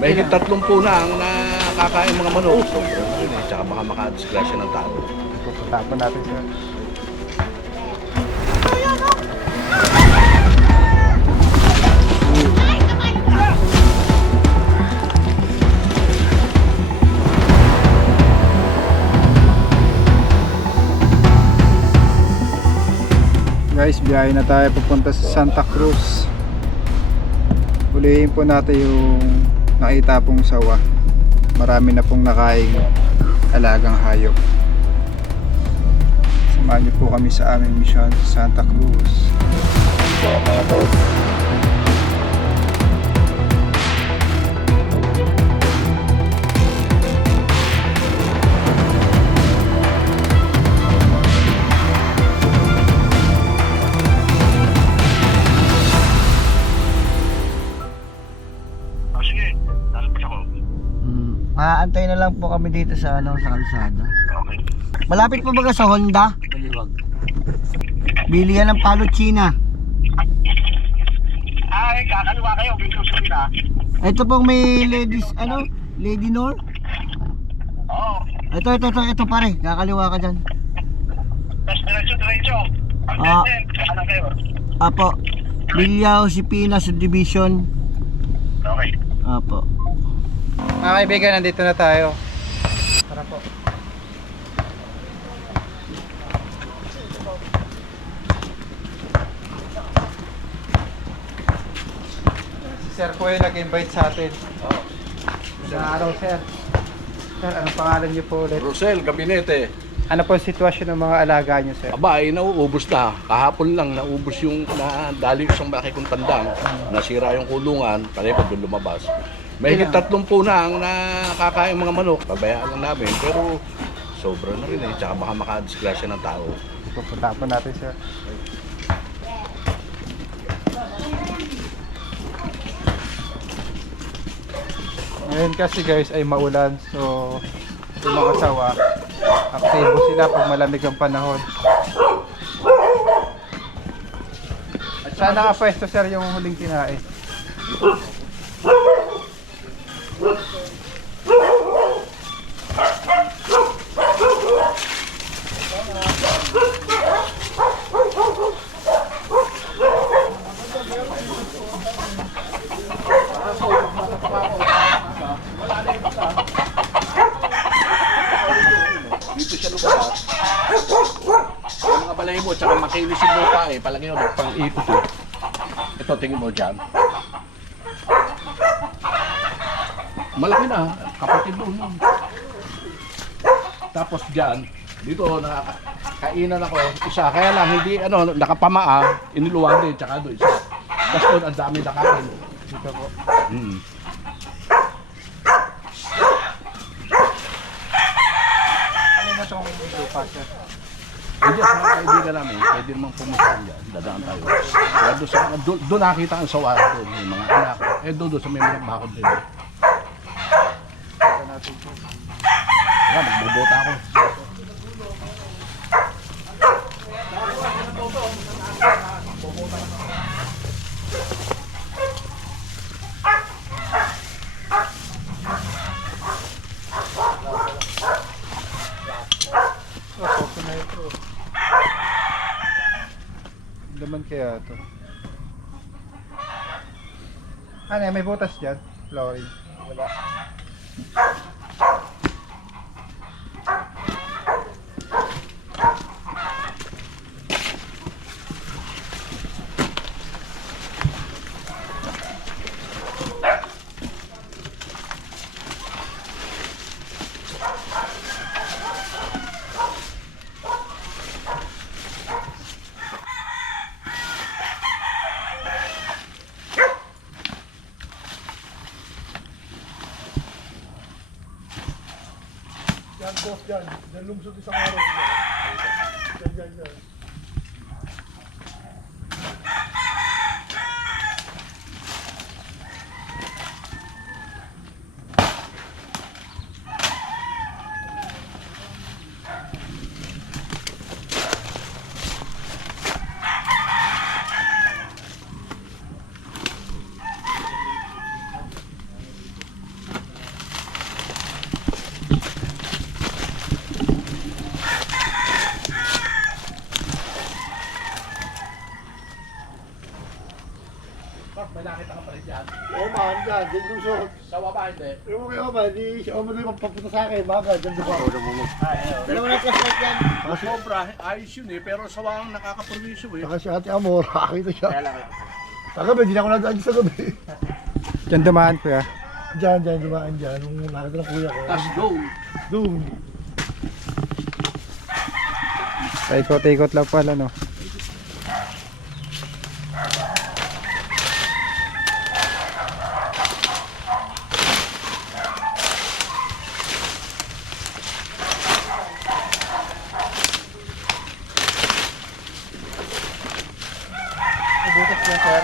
Mahigit 30 na ang nakakain mga manok. So, yun eh, tsaka baka makadisgrasya ng tao. Tapon natin siya. Guys, biyahe na tayo pupunta sa Santa Cruz. Hulihin po natin yung nakita pong sawa. Marami na pong nakaing alagang hayop. Samahan niyo po kami sa aming misyon sa Santa Cruz. Aantay na lang po kami dito sa sa kalsada. Okay. Malapit pa ba sa Honda? Baliwag. Bili yan ng palo China. Ay, kakaliwa kayo, Binsusun na. Ito pong may ladies, Lady Nor. Oo. Ito pare, kakaliwa ka dyan. Tapos diretso. Ah. Ano kayo? Apo, Bilya Josepina Subdivision. Okay. Apo. Mga kaibigan, nandito na tayo. Tara po. Si Sir po yung nag-invite sa atin. Oh. Isang araw, Sir. Sir, anong pangalan niyo po ulit? Rosel, Gabinete. Ano po ang sitwasyon ng mga alaga niyo, Sir? Aba, ay nauubos na. Kahapon lang naubos yung nadali isang malaki kong tandang. Nasira yung kulungan, kaya pa doon lumabas. Mahigit 30 na ang nakakain mga manok. Pabayaan lang namin, pero sobra na rin eh. Tsaka baka makadisgrasya ng tao. Pupunta natin, Sir. Ngayon kasi guys ay maulan, so yung mga sawa aktibo sila pag malamig ang panahon. At saan nakapwesto, Sir, yung huling kinain? Dito siya lumakas. Yung mga balay mo, tsaka makinis yung lupa eh. Palagi yun, pang-ikot eh. Ito, tingin mo dyan. Malaki na, kapatid doon. Tapos dyan, dito nakakainan ako isa. Kaya lang, hindi, nakapamaa, iniluwag din, tsaka doon isa. Tapos doon, ang dami nakain. Dito po. Ano na itong lupa, Sir? Hindi, sa mga kaibigan namin, pwede namang pumunta dyan. Dadaan tayo. Kaya doon nakita ang sawa doon, yung mga anak. Doon sa may mga bakod din. Ito natin po. Kaya, magbubota ako. Poso na ito. Laman kaya ito. Ano, may butas dyan? Flooring. Wala. Yan, boss, dyan. Dyan lumsod isang araw. Dyan. dyan, dyan lusot. Sa baba hindi. Ewan ko ba, di siya mo na yung papunta sa akin, mga dyan diba? Dalawa na flashlight yan. Sobra, ayos yun eh. Pero sawa ang nakakaperwisyo eh. Saka si Ate Amor, nakakita siya. Sa gabi, di na ako nadaan sa gabi. Diyan dumaan kuya. Dyan, dumaan dyan, nung nakita ng kuya ko. Tapos go. Doon. Paikot-ikot lang pala no. Butas niya, sir.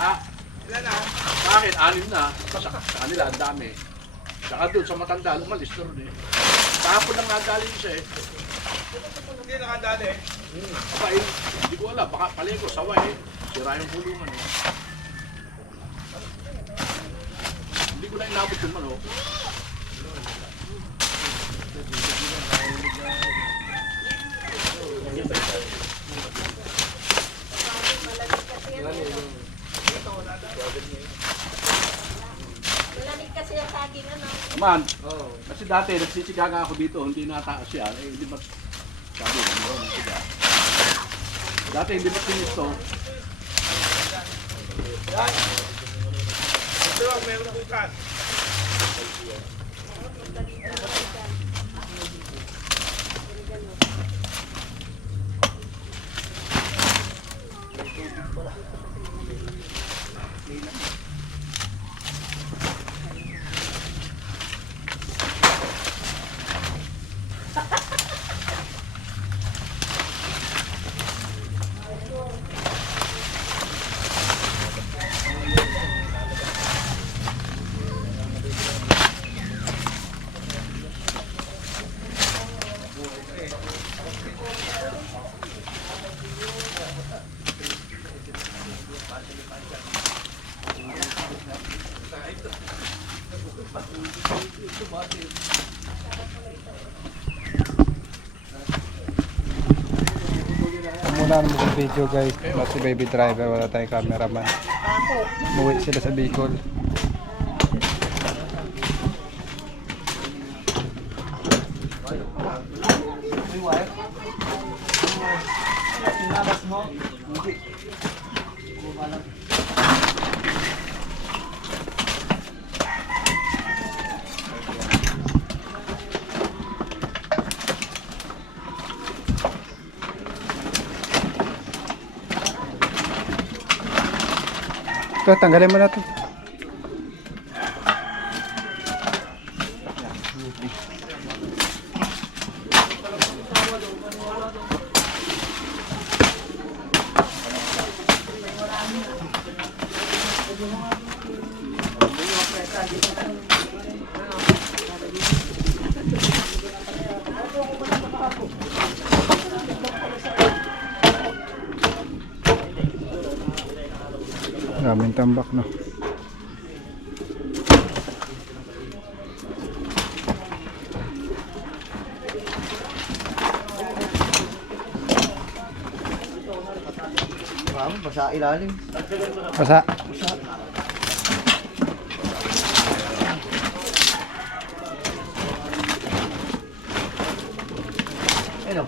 Ha? Ilan na? Bakit? 6 na. Sa kanila, ang dami. Saka doon sa matanda, umalis na rin eh. Kahapon lang nagaling siya eh. Hindi nakadaan eh. Aba eh, hindi ko alam. Baka palego, sawa eh. Sira yung bulungan eh. Hindi ko na inabot yung manok. Malamig kasi ang saging ano. Man, kasi dati nagsisigaga ako dito, hindi nataas yan. Eh, hindi ba, sabi ko, meron ng siga. Dati hindi ba tinis to? Muna ng video guys. Wala si baby driver, wala tayong cameraman. Umuwi sila sa Bicol. Ito, tanggalin mo na ito. Daming tambak, no? Basa ilalim. Basa. Ano?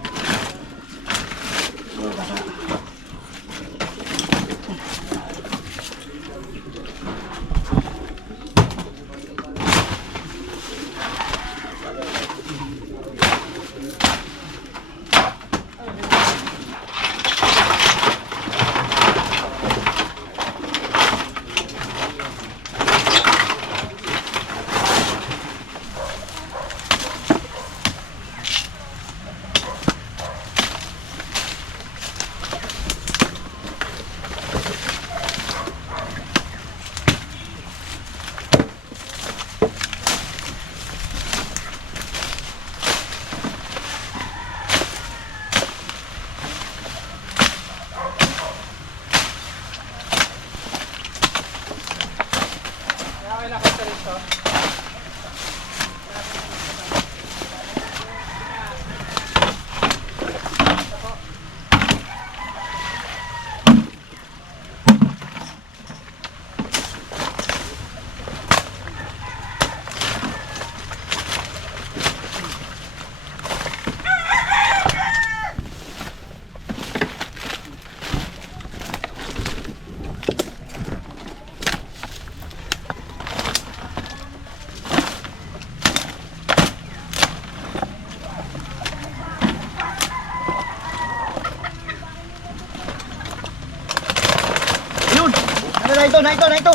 Na ito.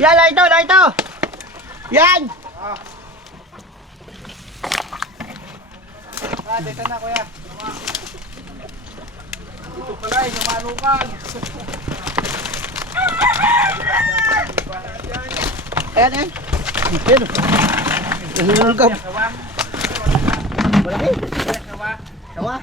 Yan, na ito. Yan. Dito na, kuya. Dito pala, sumalukan. Ayan. Ayan. Nalulungkap. Malaki. Sawa.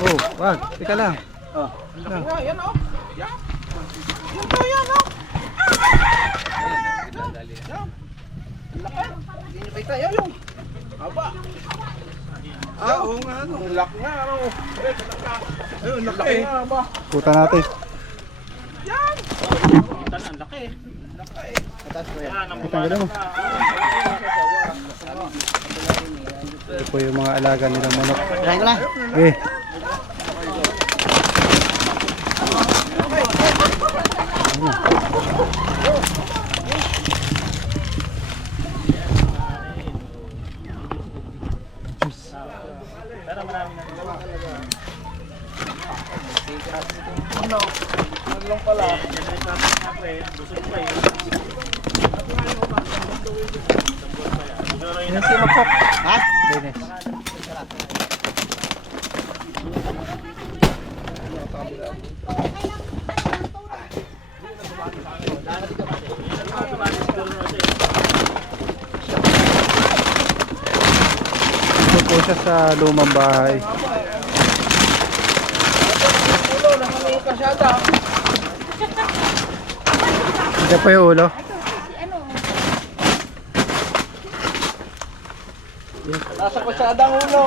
Oh, wag. Teka lang. Oo nga, ano. Laki nga, ano. Ayun, laki. Puta natin. Tanggalin mo. Ito po yung mga alaga nilang manok. Try ko na. Eh. Ha? Dennis. Ito po siya sa lumang bahay. Ito po yung ulo. Nasa kutsada ang ulo.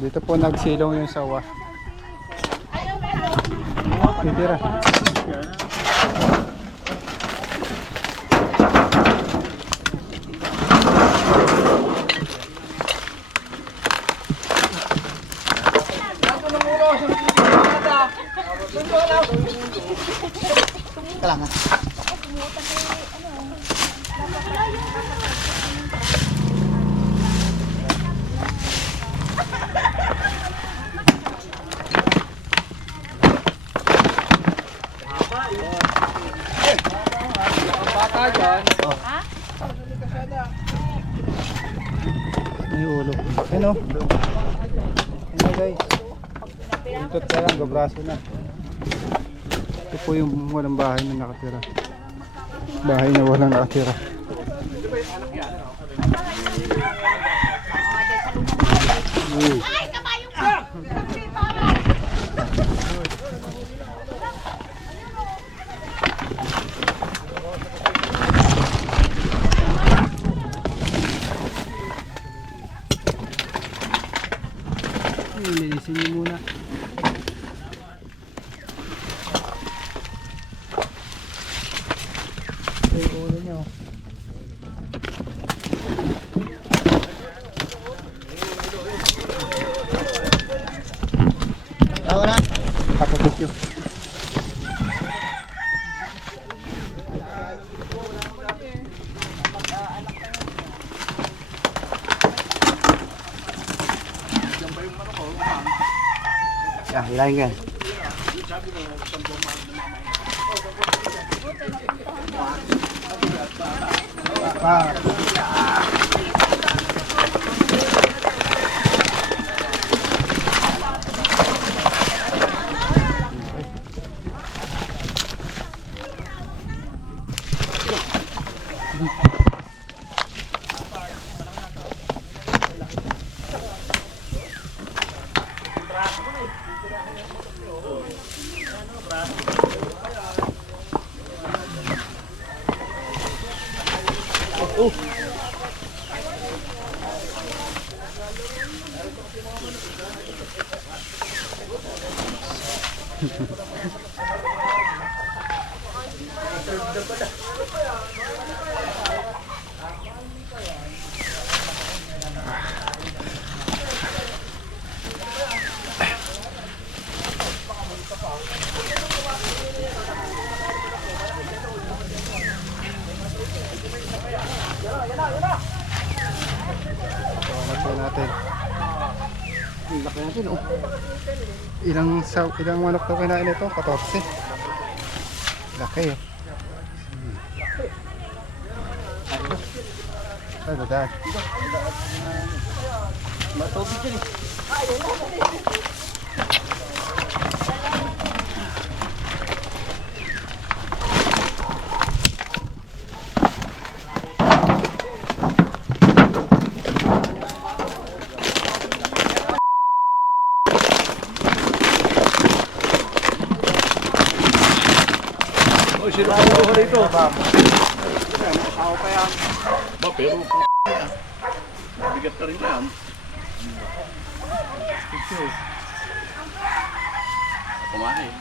Dito po nagsilong yung sawa. Titira. Kailangan. May ulo. Ano? Ano guys? Intot ka lang, gabraso na. Ito po yung walang bahay na nakatira. Bahay na walang nakatira. Linisin niyo muna. Ito yung ulo niyo. Ako na. Kapatid niyo. Yan, hilahin ka. Ito natin. Ang laki natin, oh. Ilang manok na kinain ito? 14. Laki oh. Ay, dadaan. Matubig dyan eh. Oy, sino pa ko dito? Ako pa yan. Ba, pero bigat na rin yan. Kumain.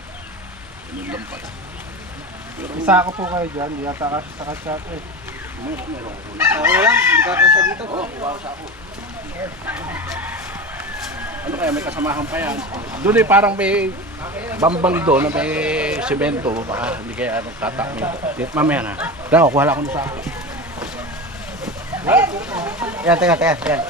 Ganun lang pala. Isa ako po kayo dyan. Di yata kasi sa katsat eh. Meron ko. Ako na lang, hindi ka kasya dito. Oo, kuwasa ako. Ano kaya, may kasamahan pa yan. Doon eh, parang may bambang doon na may semento. Baka hindi kaya anong tatak nito. Mamaya na. Daw, kuhala ko na sa akin. Yan, teka. Yan.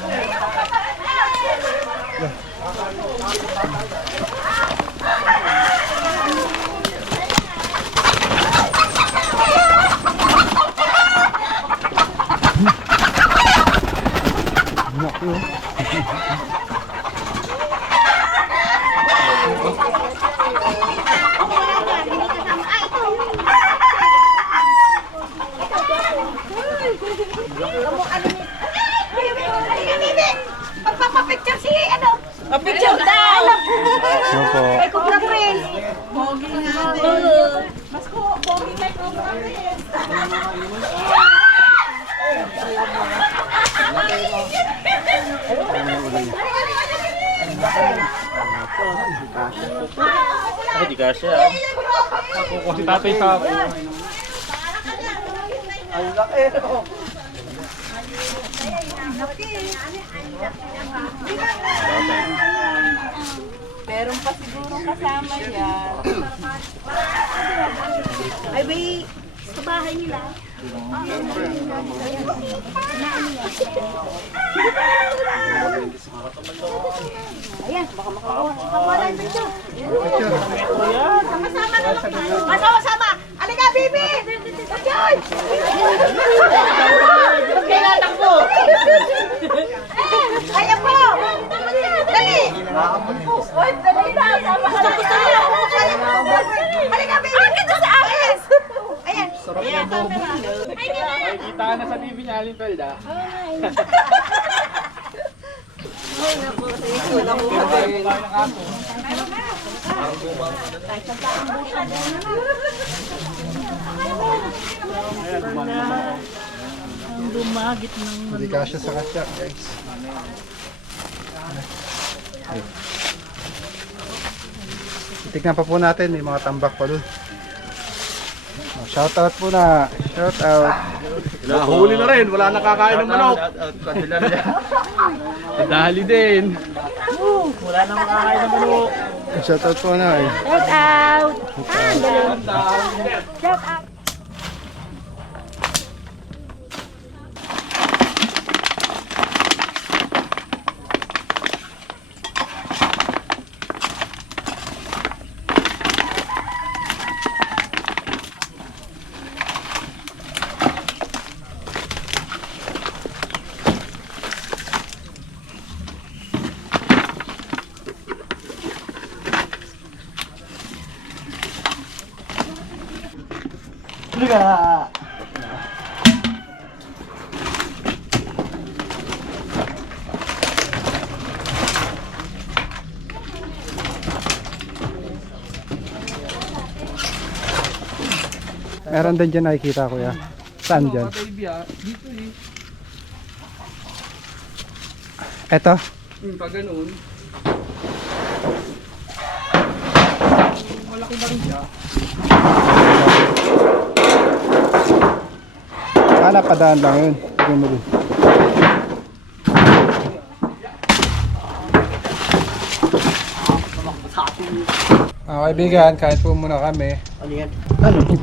Magpapapicture si ano? Picture daw! Ano po? May Cobra Prince! Pogi nga din. Mas pogi kay Cobra Prince. Ay, di kasya. Ako si tatay sa ako. Ang laki. Meron pa siguro kasama yan. Ay, may sa bahay nila. Ayan, baka makakuha ng picture. Sama-sama. Sama-sama. Alika, baby! Picture! Kaya po! Dali! Uy, dali na! Gusto niyo! Halika, baby! Halika doon sa akin! Ayan! Ayan, camera! Kita na sa TV niya, Aling Felda. Hindi kasya sa kasya, guys. Tignan pa po natin, may mga tambak pa dun. Oh, shout out po na. Shout out. Nahuli na rin, wala nakakain ng manok. Dali din. Shout out po na. Shout out! Shout out! Meron din dyan nakikita ko ya. Saan dyan? Eto? Pag ganun, malaki na rin siya. Napadaan lang yun. Tignan mo din. Kaibigan, kain po muna kami. Ano yan?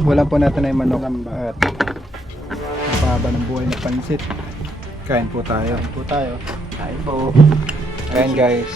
Wala po natin na yung manok at napahaba ng buhay na pansit. Kain po tayo. Kain po. Kain guys.